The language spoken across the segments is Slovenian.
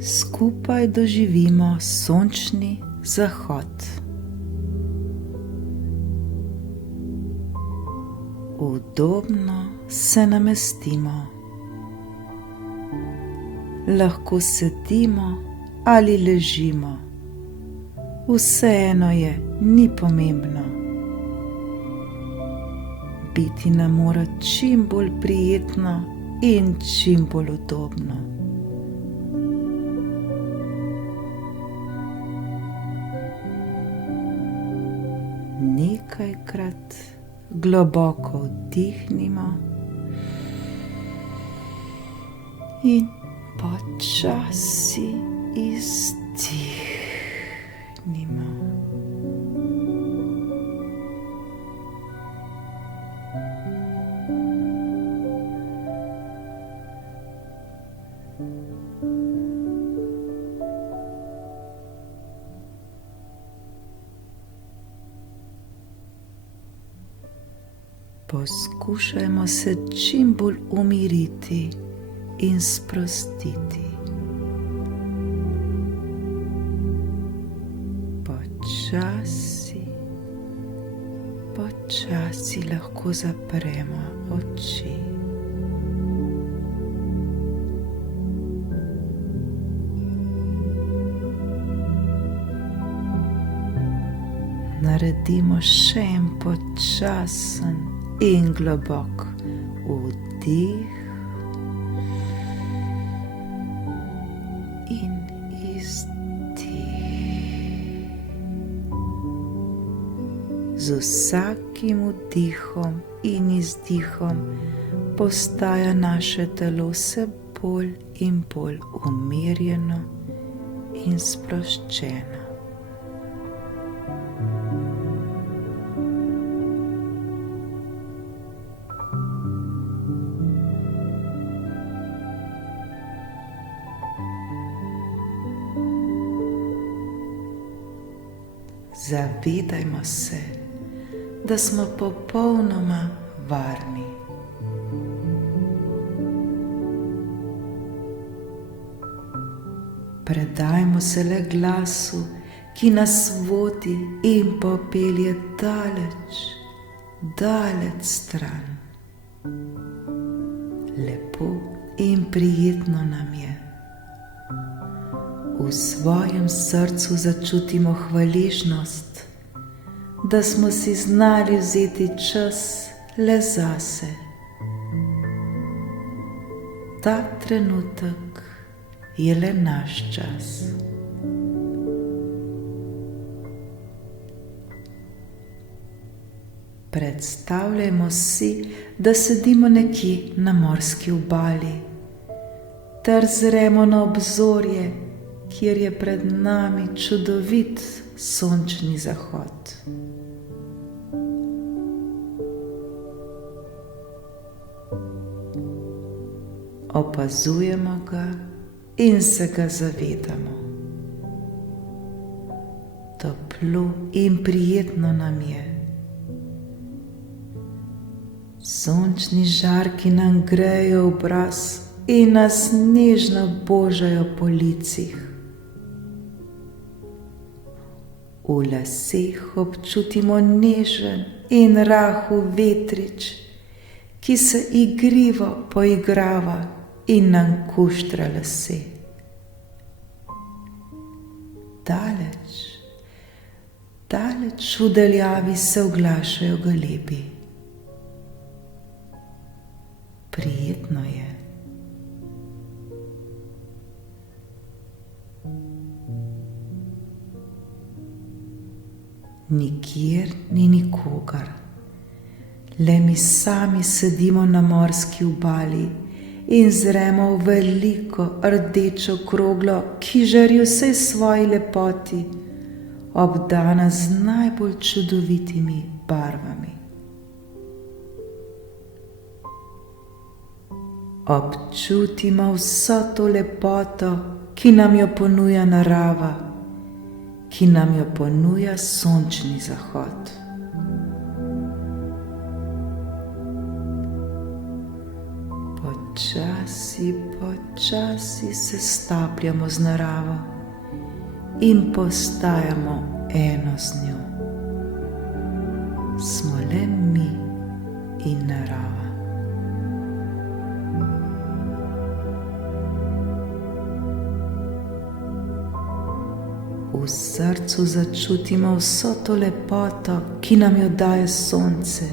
Skupaj doživimo sončni zahod. Udobno se namestimo. Lahko sedimo ali ležimo. Vseeno je, ni pomembno. Biti nam mora čim bolj prijetno in čim bolj udobno. Nekajkrat globoko vdihnimo in počasi izdihnimo. Poskušajmo se čim bolj umiriti in sprostiti. Počasi lahko zapremo oči. Naredimo še en počasen in globok vdih in izdih. Z vsakim vdihom in izdihom postaja naše telo vse bolj in bolj umirjeno in sproščeno. Zavedajmo se, da smo popolnoma varni. Predajmo se le glasu, ki nas vodi in popelje daleč, daleč stran. Lepo in prijetno nam je. V svojem srcu začutimo hvaležnost, da smo si znali vzeti čas le zase. Ta trenutek je le naš čas. Predstavljajmo si, da sedimo nekje na morski obali ter zremo na obzorje, kjer je pred nami čudovit sončni zahod. Opazujemo ga in se ga zavedamo. Toplo in prijetno nam je. Sončni žarki nam grejejo obraz in nas nežno božajo po licih. V laseh občutimo nežen in rahel vetrič, ki se igrivo poigrava in nam kuštra lase. Daleč, daleč v daljavi se oglašajo galebi. Prijetno je. Nikjer ni nikogar, le mi sami sedimo na morski obali in zremo v veliko rdečo kroglo, ki žari vsej svoji lepoti, obdana z najbolj čudovitimi barvami. Občutimo vso to lepoto, ki nam jo ponuja narava, ki nam jo ponuja sončni zahod. počasi se stapljamo z naravo in postajamo eno z njo. Smo le mi in narava. V srcu začutimo vso to lepoto, ki nam jo daje sonce,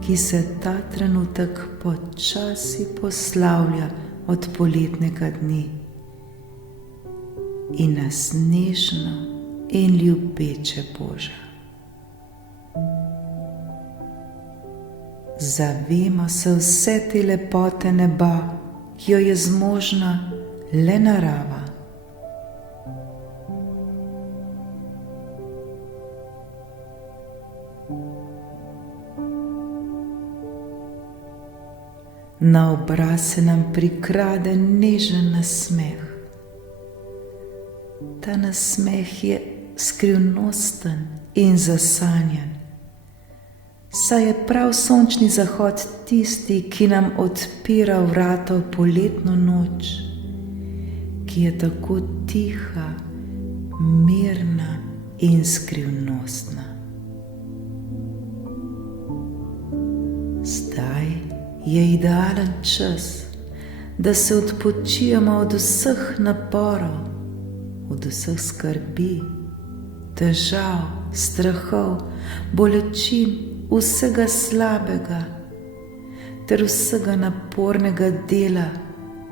ki se ta trenutek počasi poslavlja od poletnega dni in nas nežno in ljubeče boža. Zavemo se vse te lepote neba, ki jo je zmožna le narava. Na obraz se nam prikrade nežen nasmeh. Ta nasmeh je skrivnosten in zasanjan, saj je prav sončni zahod tisti, ki nam odpira vrata v poletno noč, ki je tako tiha, mirna in skrivnostna. Zdaj je idealen čas, da se odpočijemo od vseh naporov, od vseh skrbi, težav, strahov, bolečin, vsega slabega ter vsega napornega dela,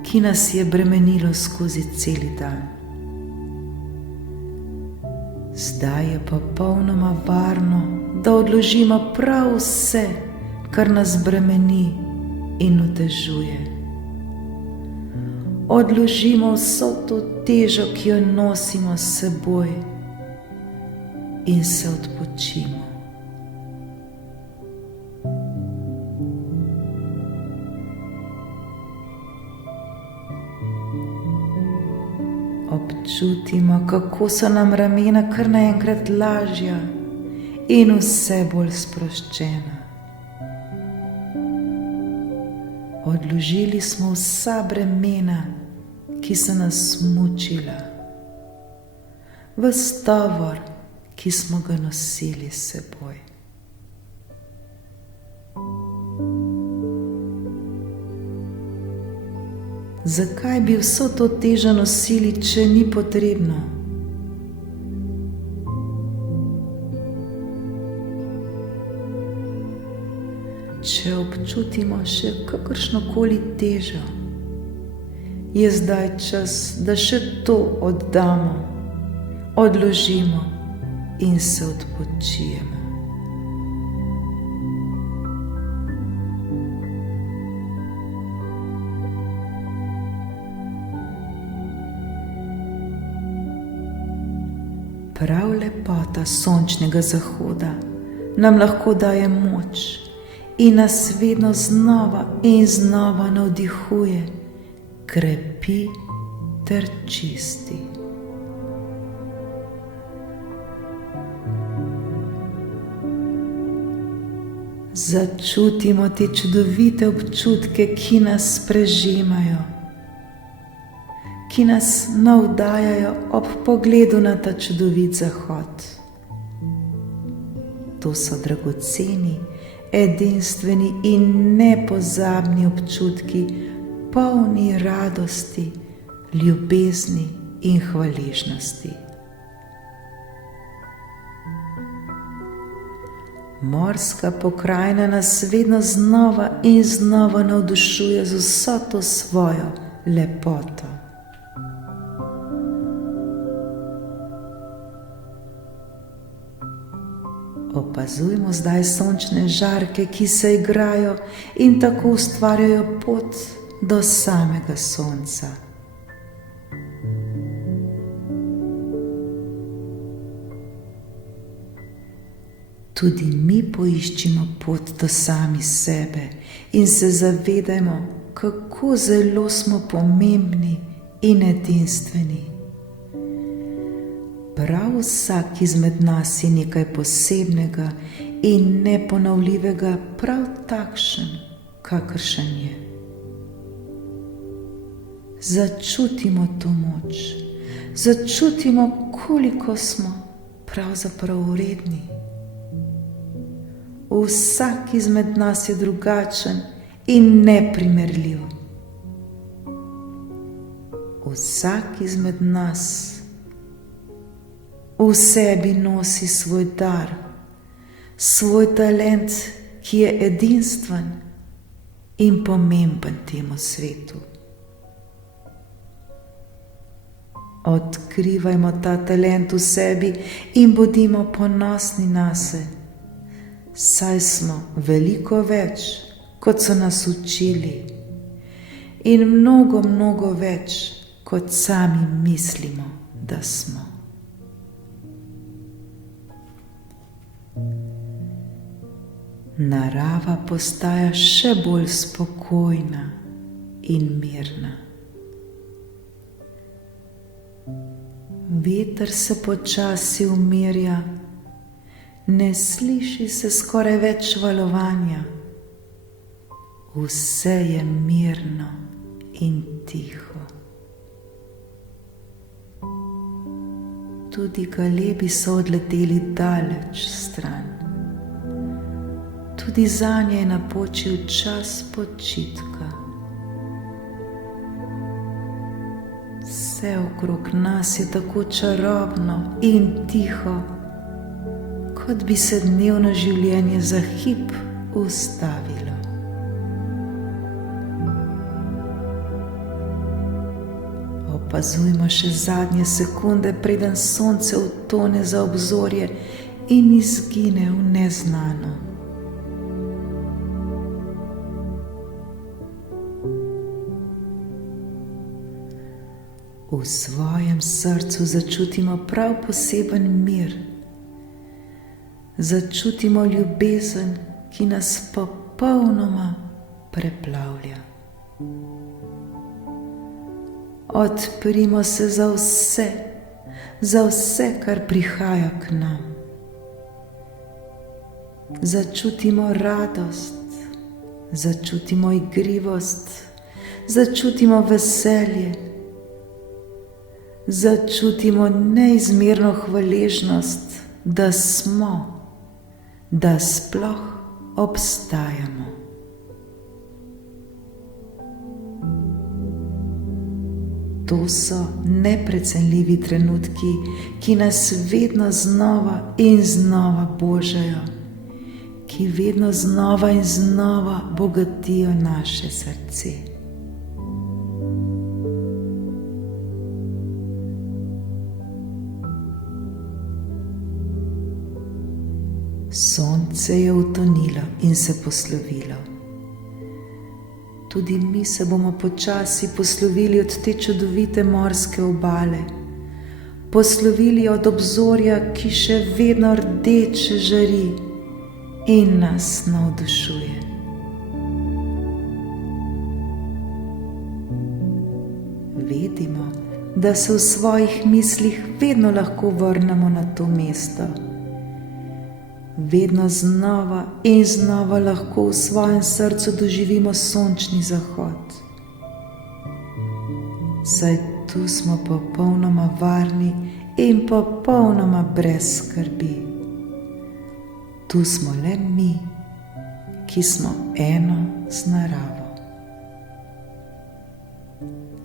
ki nas je bremenilo skozi celi dan. Zdaj je popolnoma varno, da odložimo prav vse, kar nas bremeni in otežuje. Odložimo vso to težo, ki jo nosimo s seboj, in se odpočimo. Občutimo, kako so nam ramena kar naenkrat lažja in vse bolj sproščena. Odložili smo vsa bremena, ki so nas mučila, ves tovor, ki smo ga nosili s seboj. Zakaj bi vso to težo nosili, če ni potrebno? Če občutimo še kakršnokoli težo, je zdaj čas, da še to oddamo, odložimo in se odpočijemo. Prav lepota sončnega zahoda nam lahko daje moč in nas vedno znova in znova navdihuje, krepi ter čisti. Začutimo te čudovite občutke, ki nas prežemajo, ki nas navdajajo ob pogledu na ta čudovit zahod. To so dragoceni, edinstveni in nepozabni občutki, polni radosti, ljubezni in hvaležnosti. Morska pokrajina nas vedno znova in znova navdušuje z vso to svojo lepoto. Opazujmo zdaj sončne žarke, ki se igrajo in tako ustvarjajo pot do samega sonca. Tudi mi poiščimo pot do sami sebe in se zavedajmo, kako zelo smo pomembni in edinstveni. Prav vsak izmed nas je nekaj posebnega in neponovljivega, prav takšen, kakršen je. začutimo to moč, začutimo, koliko smo pravzaprav vredni. Vsak izmed nas je drugačen in neprimerljiv. Vsak izmed nas v sebi nosi svoj dar, svoj talent, ki je edinstven in pomemben temu svetu. Odkrivajmo ta talent v sebi in bodimo ponosni nase, saj smo veliko več, kot so nas učili, in mnogo, mnogo več, kot sami mislimo, da smo. Narava postaja še bolj spokojna in mirna. Veter se počasi umirja, ne sliši se skoraj več valovanja. Vse je mirno in tiho. Tudi galebi so odleteli daleč stran. Tudi zanje je napočil čas počitka. Vse okrog nas je tako čarobno in tiho, kot bi se dnevno življenje za hip ustavilo. Opazujmo še zadnje sekunde, preden sonce utone za obzorje in izgine v neznano. V svojem srcu začutimo prav poseben mir. Začutimo ljubezen, ki nas popolnoma preplavlja. Odprimo se za vse, kar prihaja k nam. Začutimo radost, začutimo igrivost, začutimo veselje, začutimo neizmerno hvaležnost, da smo, da sploh obstajamo. To so neprecenljivi trenutki, ki nas vedno znova in znova božajo, ki vedno znova in znova bogatijo naše srce. Sonce je utonilo in se poslovilo. Tudi mi se bomo počasi poslovili od te čudovite morske obale, poslovili od obzorja, ki še vedno rdeče žari in nas navdušuje. Vedimo, da se v svojih mislih vedno lahko vrnemo na to mesto. Vedno znova in znova lahko v svojem srcu doživimo sončni zahod. Saj tu smo popolnoma varni in popolnoma brez skrbi. Tu smo le mi, ki smo eno z naravo.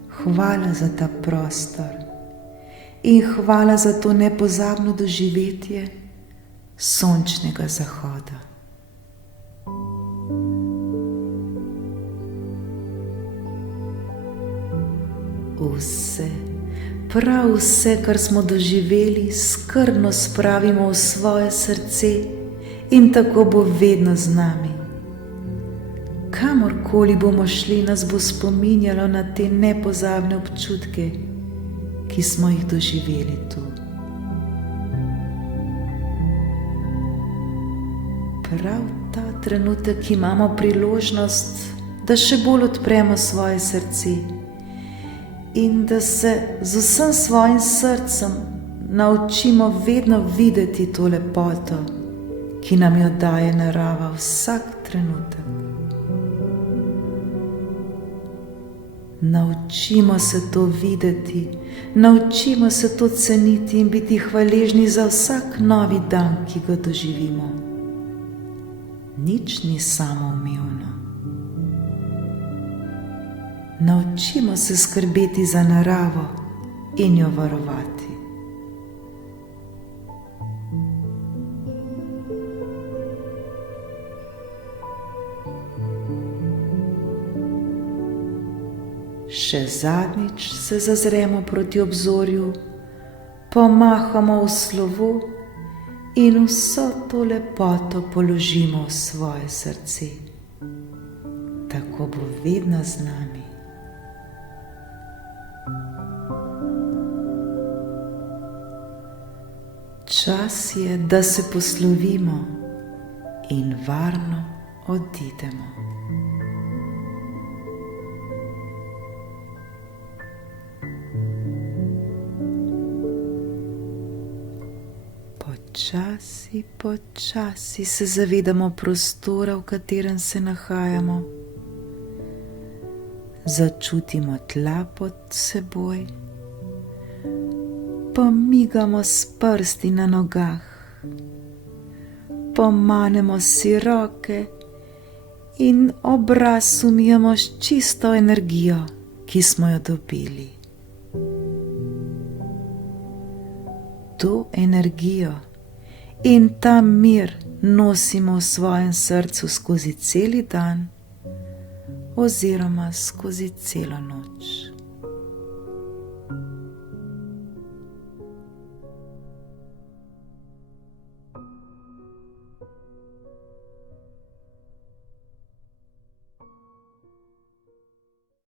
Hvala za ta prostor in hvala za to nepozabno doživetje sončnega zahoda. Vse, prav vse, kar smo doživeli, skrbno spravimo v svoje srce in tako bo vedno z nami. Kamorkoli bomo šli, nas bo spominjalo na te nepozabne občutke, ki smo jih doživeli tu. Prav ta trenutek imamo priložnost, da še bolj odpremo svoje srce in da se z vsem svojim srcem naučimo vedno videti to lepoto, ki nam jo daje narava vsak trenutek. Naučimo se to videti, naučimo se to ceniti in biti hvaležni za vsak novi dan, ki ga doživimo. Nič ni samoumevno. Naučimo se skrbeti za naravo in jo varovati. Še zadnjič se zazremo proti obzorju, pomahamo v slovo in vso to lepoto položimo v svoje srce. Tako bo vedno z nami. Čas je, da se poslovimo in varno odidemo. Počasi se zavedamo prostora, v katerem se nahajamo. Začutimo tla pod seboj. Pomigamo s prsti na nogah. Pomanemo si roke in obraz umijemo s čisto energijo, ki smo jo dobili. To energijo in ta mir nosimo v svojem srcu skozi celi dan oziroma skozi celo noč.